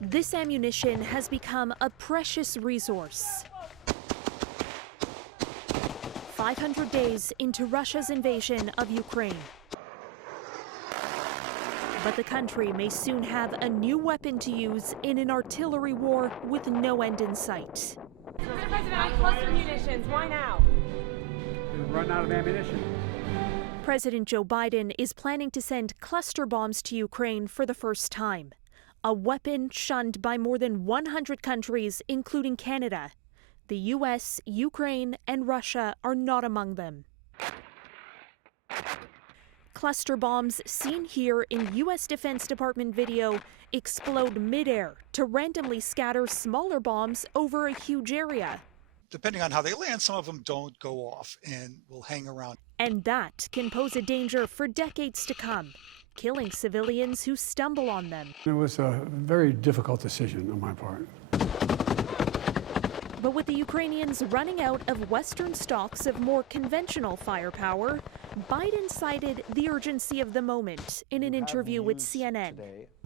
This ammunition has become a precious resource. 500 days into Russia's invasion of Ukraine. But the country may soon have a new weapon to use in an artillery war with no end in sight. Mr. President, cluster munitions, why now? We've run out of ammunition. President Joe Biden is planning to send cluster bombs to Ukraine for the first time, a weapon shunned by more than 100 countries, including Canada. The U.S., Ukraine, and Russia are not among them. Cluster bombs seen here in U.S. Defense Department video explode midair to randomly scatter smaller bombs over a huge area. Depending on how they land, some of them don't go off and will hang around. And that can pose a danger for decades to come, killing civilians who stumble on them. It was a very difficult decision on my part. But with the Ukrainians running out of Western stocks of more conventional firepower, Biden cited the urgency of the moment in an interview with CNN.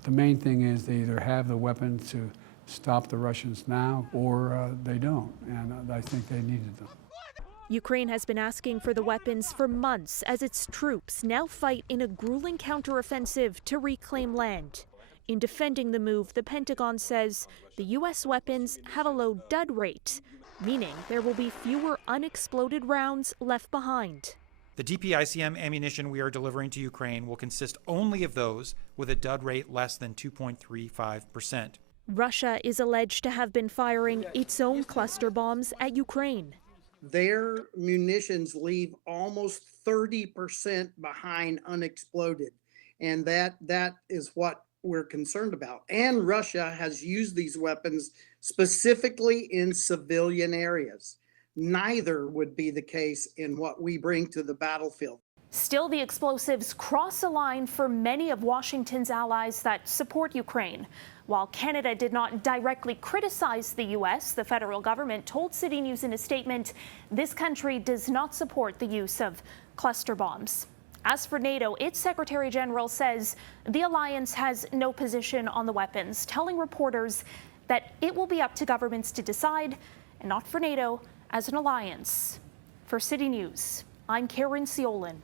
The main thing is they either have the weapons to stop the Russians now or they don't, and I think they needed them. Ukraine has been asking for the weapons for months as its troops now fight in a grueling counteroffensive to reclaim land. In defending the move, the Pentagon says the U.S. weapons have a low dud rate, meaning there will be fewer unexploded rounds left behind. The DPICM ammunition we are delivering to Ukraine will consist only of those with a dud rate less than 2.35%. Russia is alleged to have been firing its own cluster bombs at Ukraine. Their munitions leave almost 30% behind unexploded, and that is what we're concerned about. And Russia has used these weapons specifically in civilian areas. Neither would be the case in what we bring to the battlefield. Still, the explosives cross a line for many of Washington's allies that support Ukraine. While Canada did not directly criticize the U.S., the federal government told CityNews in a statement this country does not support the use of cluster bombs. As for NATO, its Secretary General says the alliance has no position on the weapons, telling reporters that it will be up to governments to decide and not for NATO as an alliance. For CityNews, I'm Caryn Ceolin.